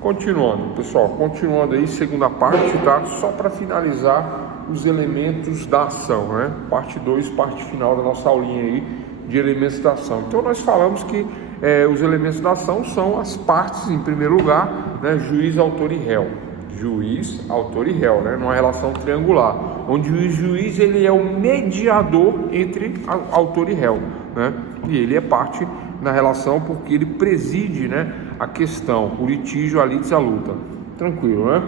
Continuando, pessoal, continuando aí, segunda parte, tá? Só para finalizar os elementos da ação, né? Parte 2, parte final da nossa aulinha aí de elementos da ação. Então nós falamos que os elementos da ação são as partes, em primeiro lugar, né? Juiz, autor e réu. Juiz, autor e réu, né? Numa relação triangular, onde o juiz ele é o mediador entre autor e réu, né? E ele é parte na relação porque ele preside, né, a questão, o litígio, a litis, a luta. Tranquilo, né?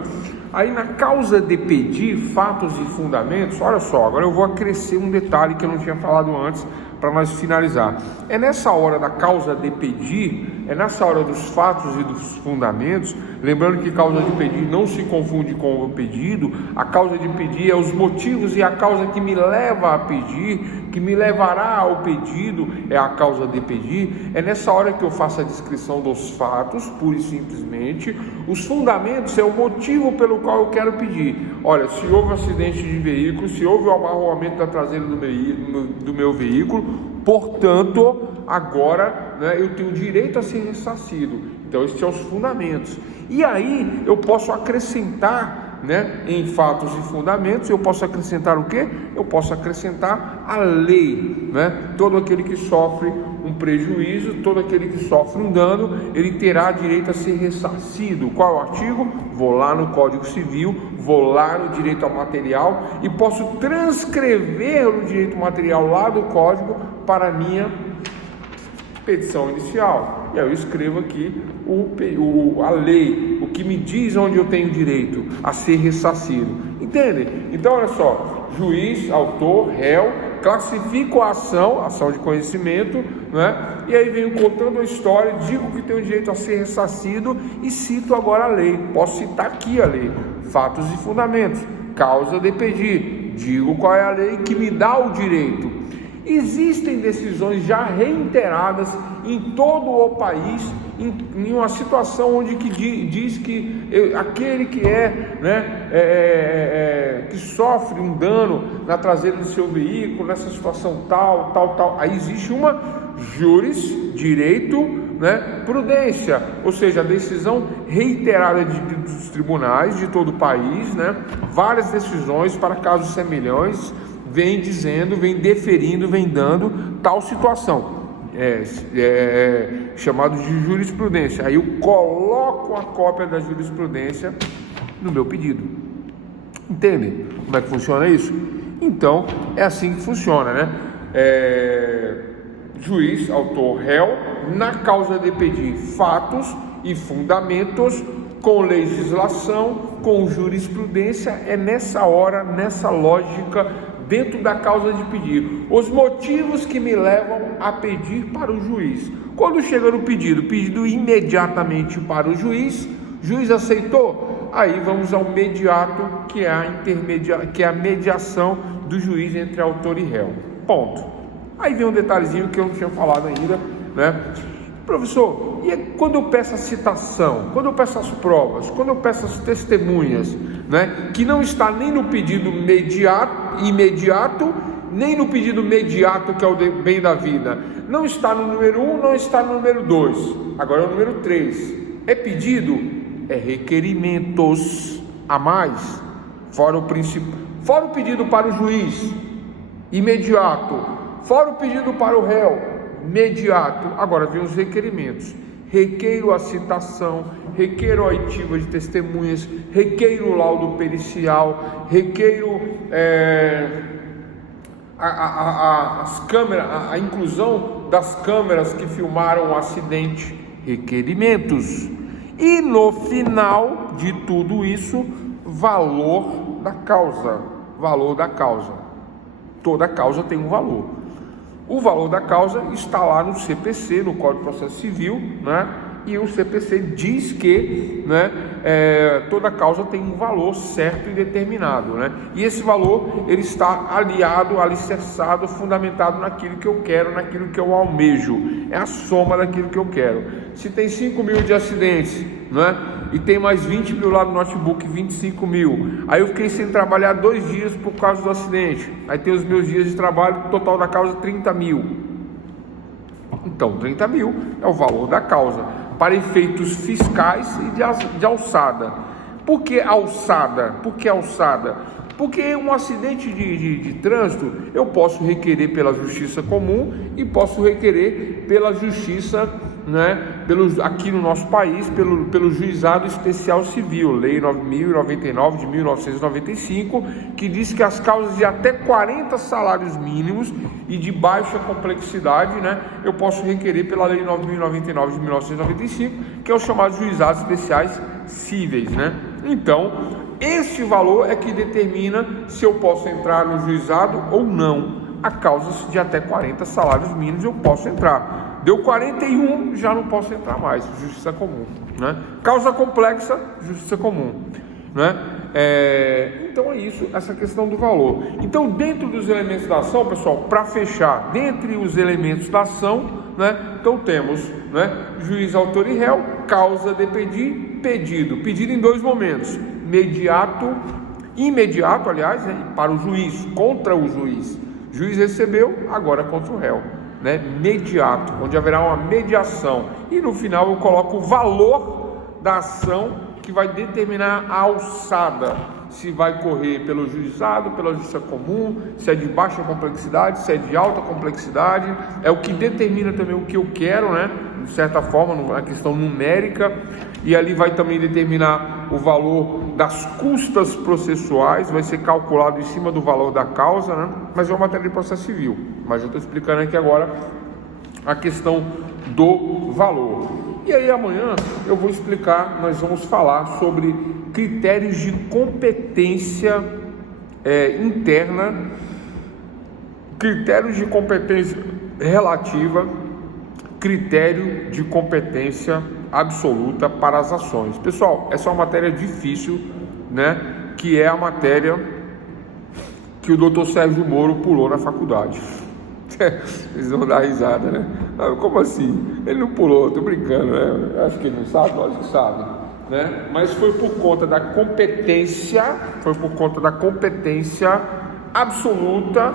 Aí na causa de pedir, fatos e fundamentos, olha só, agora eu vou acrescer um detalhe que eu não tinha falado antes para nós finalizar. É nessa hora da causa de pedir, é nessa hora dos fatos e dos fundamentos, lembrando que causa de pedir não se confunde com o pedido. A causa de pedir é os motivos e a causa que me leva a pedir, que me levará ao pedido, é a causa de pedir. É nessa hora que eu faço a descrição dos fatos, pura e simplesmente. Os fundamentos é o motivo pelo qual eu quero pedir. Olha, se houve acidente de veículo, se houve o amarroamento da traseira do meu veículo, portanto, agora, né, eu tenho direito a ser ressarcido. Então, esses são os fundamentos. E aí, eu posso acrescentar, né, em fatos e fundamentos, eu posso acrescentar o quê? Eu posso acrescentar a lei, né? Todo aquele que sofre um prejuízo, todo aquele que sofre um dano, ele terá direito a ser ressarcido. Qual é o artigo? Vou lá no Código Civil, vou lá no direito ao material e posso transcrever o direito material lá do Código para a minha petição inicial. E aí eu escrevo aqui a lei, o que me diz onde eu tenho direito a ser ressarcido. Entendem? Então, olha só, juiz, autor, réu, classifico a ação de conhecimento, né? E aí venho contando a história, digo que tenho direito a ser ressarcido e cito agora a lei. Posso citar aqui a lei, fatos e fundamentos, causa de pedir, digo qual é a lei que me dá o direito. Existem decisões já reiteradas em todo o país, em uma situação onde que diz que aquele que que sofre um dano na traseira do seu veículo, nessa situação tal, aí existe uma direito, né, prudência, ou seja, a decisão reiterada dos tribunais de todo o país, né, várias decisões para casos semelhantes, vem dizendo, vem deferindo, vem dando tal situação, chamado de jurisprudência. Aí eu coloco a cópia da jurisprudência no meu pedido. Entendem como é que funciona isso? Então, é assim que funciona, né? Juiz, autor, réu, na causa de pedir fatos e fundamentos, com legislação, com jurisprudência, é nessa hora, nessa lógica, dentro da causa de pedir, os motivos que me levam a pedir para o juiz. Quando chega no pedido imediatamente para o juiz aceitou, aí vamos ao mediato, que é a mediação do juiz entre autor e réu. Ponto. Aí vem um detalhezinho que eu não tinha falado ainda, né? Professor, e quando eu peço a citação, quando eu peço as provas, quando eu peço as testemunhas, né, que não está nem no pedido imediato, nem no pedido mediato, que é o bem da vida, não está no número 1, não está no número 2, agora é o número 3, é pedido, é requerimentos a mais, fora o pedido para o juiz, imediato, fora o pedido para o réu, imediato. Agora vem os requerimentos. Requeiro a citação, requeiro a oitiva de testemunhas, requeiro o laudo pericial, requeiro as câmeras, a inclusão das câmeras que filmaram o acidente, requerimentos. E no final de tudo isso, valor da causa. Toda causa tem um valor. O valor da causa está lá no CPC, no Código de Processo Civil, né? E o CPC diz que, né, toda causa tem um valor certo e determinado, né? E esse valor, ele está alicerçado, fundamentado naquilo que eu quero, naquilo que eu almejo. É a soma daquilo que eu quero. Se tem 5 mil de acidentes, né, e tem mais 20 mil lá no notebook, 25 mil. Aí eu fiquei sem trabalhar 2 dias por causa do acidente. Aí tem os meus dias de trabalho, total da causa 30 mil. Então, 30 mil é o valor da causa. para efeitos fiscais e de alçada. Por que alçada? Por que alçada? Porque um acidente de trânsito eu posso requerer pela justiça comum e posso requerer pela justiça, aqui no nosso país, pelo Juizado Especial Civil, Lei 9.099 de 1995, que diz que as causas de até 40 salários mínimos e de baixa complexidade, eu posso requerer pela Lei 9.099 de 1995, que é os chamados Juizados Especiais Cíveis, Então, este valor é que determina se eu posso entrar no juizado ou não. A causas de até 40 salários mínimos eu posso entrar. Deu 41, já não posso entrar mais, justiça comum, Causa complexa, justiça comum, Então é isso, essa questão do valor. Então, dentro dos elementos da ação, pessoal, para fechar, dentre os elementos da ação, então temos, juiz, autor e réu, causa de pedir, pedido em dois momentos: imediato, aliás, para o juiz, contra o juiz. O juiz recebeu, agora contra o réu, mediato, onde haverá uma mediação. E no final eu coloco o valor da ação, que vai determinar a alçada, se vai correr pelo juizado, pela justiça comum, se é de baixa complexidade, se é de alta complexidade. É o que determina também o que eu quero, de certa forma, a questão numérica. E ali vai também determinar o valor das custas processuais, vai ser calculado em cima do valor da causa, mas é uma matéria de processo civil. Mas eu estou explicando aqui agora a questão do valor. E aí amanhã eu vou explicar, nós vamos falar sobre critérios de competência interna, critérios de competência relativa, critério de competência absoluta para as ações. Pessoal, essa é uma matéria difícil, que é a matéria que o Dr. Sérgio Moro pulou na faculdade. Vocês vão dar risada, Como assim? Ele não pulou, tô brincando, Acho que ele não sabe, lógico que sabe, Mas foi por conta da competência, absoluta,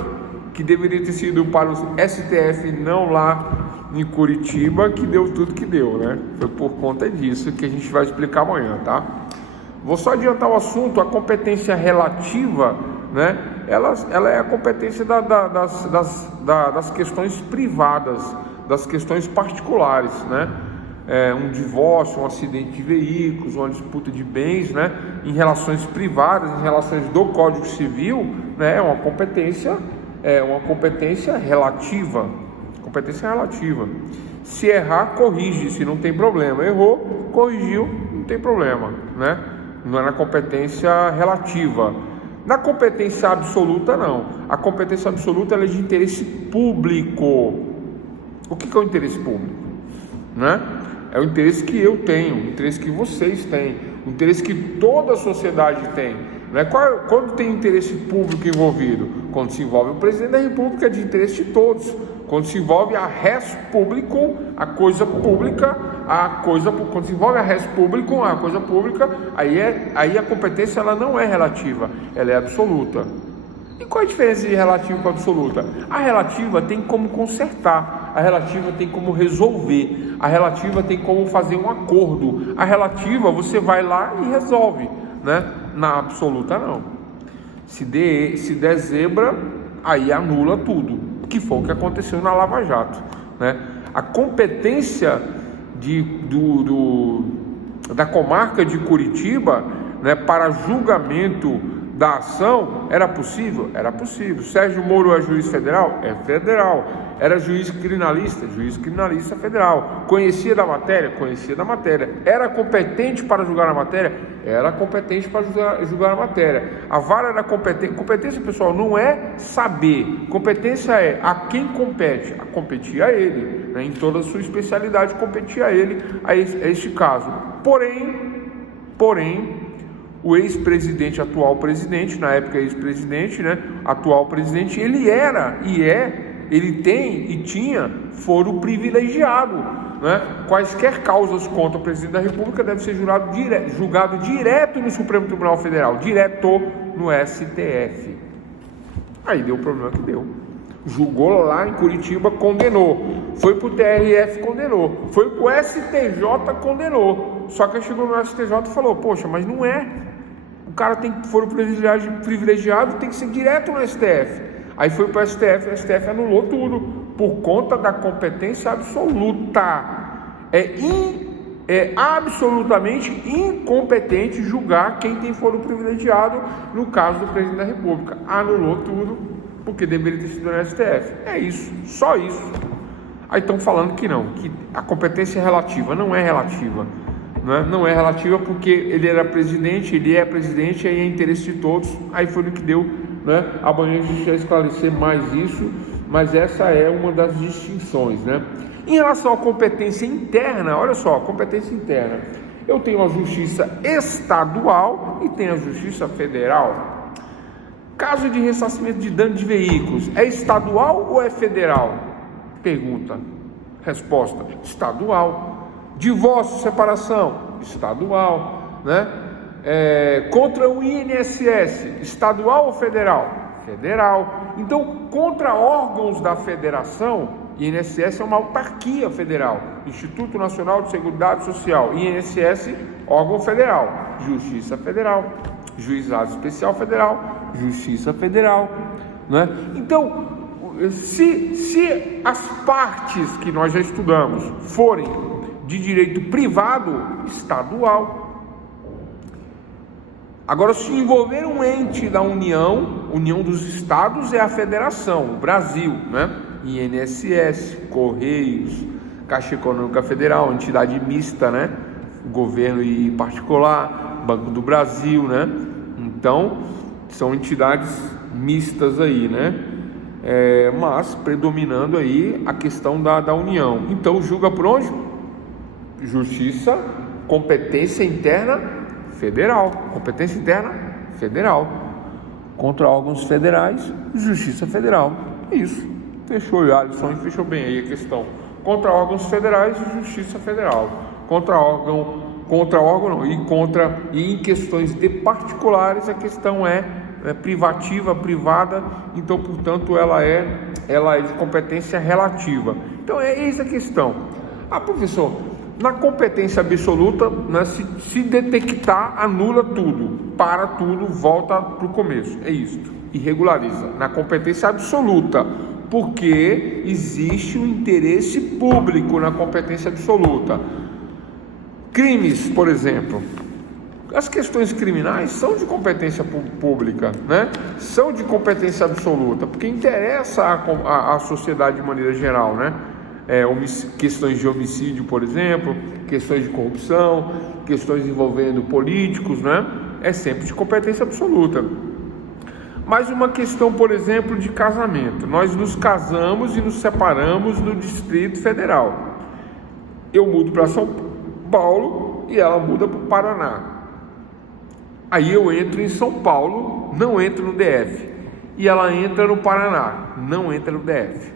que deveria ter sido para o STF, não lá em Curitiba, que deu tudo que deu, Foi por conta disso que a gente vai explicar amanhã, tá? Vou só adiantar o assunto. A competência relativa, ela é a competência das questões privadas, das questões particulares, Um divórcio, um acidente de veículos, uma disputa de bens, em relações privadas, em relações do Código Civil, é uma competência relativa. Competência relativa. Se errar, corrige, se não tem problema. Errou, corrigiu, não tem problema, Não é na competência relativa. Na competência absoluta, não. A competência absoluta ela é de interesse público. O que é o interesse público? É o interesse que eu tenho, o interesse que vocês têm, o interesse que toda a sociedade tem. Quando tem interesse público envolvido? Quando se envolve o presidente da República, é de interesse de todos. Quando se envolve a res publicum, a coisa pública, quando se envolve a res publicum, a coisa pública, aí a competência ela não é relativa, ela é absoluta. E qual a diferença de relativa para absoluta? A relativa tem como consertar, a relativa tem como resolver, a relativa tem como fazer um acordo. A relativa você vai lá e resolve, Na absoluta não. Se der zebra, aí anula tudo, que foi o que aconteceu na Lava Jato, A competência da comarca de Curitiba, para julgamento da ação era possível? Era possível. Sérgio Moro é juiz federal? É federal. Era juiz criminalista? Juiz criminalista federal. Conhecia da matéria? Conhecia da matéria. Era competente para julgar a matéria? Era competente para julgar a matéria. A vara era competente. Competência, pessoal, não é saber. Competência é a quem compete. A competir a ele, em toda a sua especialidade, competir a ele, a este caso. Porém, o ex-presidente, atual presidente, na época ex-presidente, atual presidente, ele tem e tinha foro privilegiado, Quaisquer causas contra o presidente da República deve ser julgado direto no Supremo Tribunal Federal, direto no STF. Aí deu o problema que deu. julgou lá em Curitiba, condenou, foi para o TRF, condenou, foi para o STJ, condenou. Só que chegou no STJ e falou: poxa, mas não é. O cara for privilegiado, tem que ser direto no STF. Aí foi para o STF, o STF anulou tudo por conta da competência absoluta. É absolutamente incompetente julgar quem tem foro privilegiado, no caso do presidente da República. Anulou tudo, porque deveria ter sido no STF. É isso, só isso. Aí estão falando que não, que a competência é relativa. Não é relativa, né? Não é relativa porque ele era presidente, ele é presidente, aí é interesse de todos. Aí foi o que deu, né? Amanhã a gente vai esclarecer mais isso, mas essa é uma das distinções, né? Em relação à competência interna, olha só, competência interna. Eu tenho a justiça estadual e tenho a justiça federal. Caso de ressarcimento de dano de veículos, é estadual ou é federal? Pergunta. Resposta: estadual. Divórcio, separação, estadual, né? Contra o INSS, estadual ou federal? Federal. Então, contra órgãos da federação, INSS é uma autarquia federal, Instituto Nacional de Seguridade Social. INSS, órgão federal. Justiça Federal, Juizado Especial Federal, Justiça Federal, né? Então, se as partes que nós já estudamos forem de direito privado, estadual. Agora, se envolver um ente da União dos Estados, é a federação, o Brasil, né? INSS, Correios, Caixa Econômica Federal, entidade mista, né? Governo e particular, Banco do Brasil, né? Então, são entidades mistas aí, né? Mas predominando aí a questão da União. Então, julga por onde? Justiça, competência interna federal. Competência interna federal. Contra órgãos federais, Justiça Federal. Isso. Fechou, Alisson, e fechou bem aí a questão. Contra órgãos federais, Justiça Federal. Contra órgão não. E em questões de particulares, a questão é privativa, privada. Então, portanto, ela é de competência relativa. Então, é essa a questão. Professor, na competência absoluta, né, se detectar, anula tudo, para tudo, volta para o começo. É isso. E regulariza. Na competência absoluta, porque existe um interesse público na competência absoluta. Crimes, por exemplo. As questões criminais são de competência pública, né? São de competência absoluta, porque interessa a sociedade de maneira geral, né? Questões de homicídio, por exemplo, questões de corrupção, questões envolvendo políticos, né? É sempre de competência absoluta. Mas uma questão, por exemplo, de casamento. Nós nos casamos e nos separamos no Distrito Federal. Eu mudo para São Paulo e ela muda para o Paraná. Aí eu entro em São Paulo, não entro no DF. E ela entra no Paraná, não entra no DF.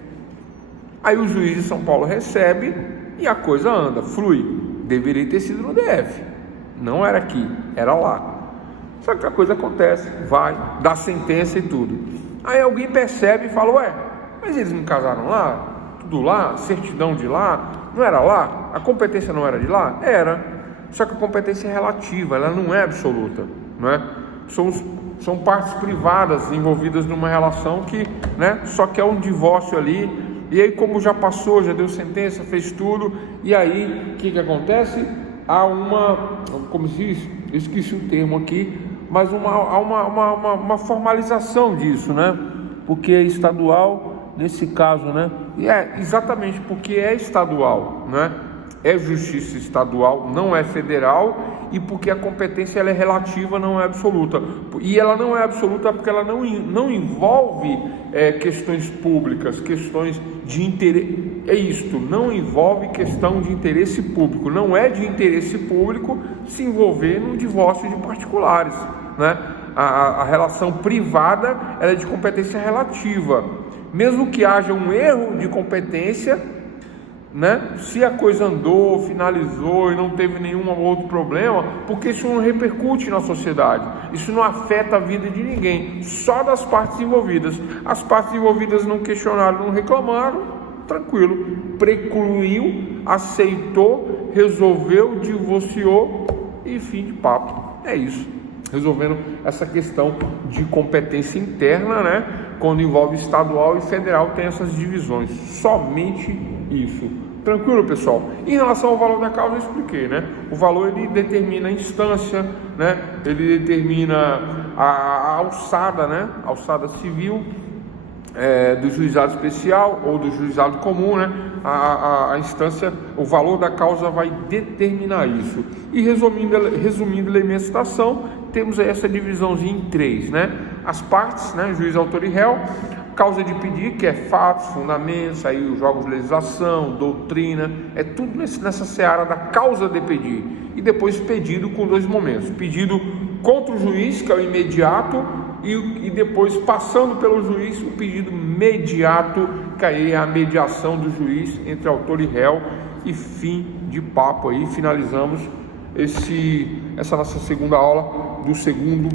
Aí o juiz de São Paulo recebe e a coisa anda, flui. Deveria ter sido no DF. Não era aqui, era lá. Só que a coisa acontece, vai, dá sentença e tudo. Aí alguém percebe e fala: mas eles não casaram lá? Tudo lá? Certidão de lá? Não era lá? A competência não era de lá? Era. Só que a competência é relativa, ela não é absoluta, não é? São partes privadas envolvidas numa relação que, né, só que é um divórcio ali. E aí, como já passou, já deu sentença, fez tudo, e aí, o que acontece? Há como se diz? Eu esqueci o termo aqui, mas há uma formalização disso, né? Porque é estadual, nesse caso, né? E exatamente porque é estadual, né? É justiça estadual, não é federal, e porque a competência ela é relativa, não é absoluta. E ela não é absoluta porque ela não envolve questões públicas, questões de interesse. É isto, não envolve questão de interesse público. Não é de interesse público se envolver num divórcio de particulares, né? A relação privada ela é de competência relativa. Mesmo que haja um erro de competência, né? Se a coisa andou, finalizou e não teve nenhum outro problema, porque isso não repercute na sociedade, isso não afeta a vida de ninguém, só das partes envolvidas. As partes envolvidas não questionaram, não reclamaram, tranquilo, precluiu, aceitou, resolveu, divorciou e fim de papo. É isso, resolvendo essa questão de competência interna, né? Quando envolve estadual e federal, tem essas divisões, somente isso. Tranquilo, pessoal? Em relação ao valor da causa, eu expliquei, né? O valor, ele determina a instância, né? Ele determina a alçada, né? A alçada civil do juizado especial ou do juizado comum, né? A instância, o valor da causa vai determinar isso. E resumindo elementos da ação, temos aí essa divisãozinha em três, né? As partes, né? Juiz, autor e réu. Causa de pedir, que é fatos, fundamentos, aí os jogos de legislação, doutrina, é tudo nessa seara da causa de pedir. E depois pedido com dois momentos: pedido contra o juiz, que é o imediato, e depois, passando pelo juiz, o pedido mediato, que aí é a mediação do juiz entre autor e réu. E fim de papo aí, finalizamos essa nossa segunda aula do segundo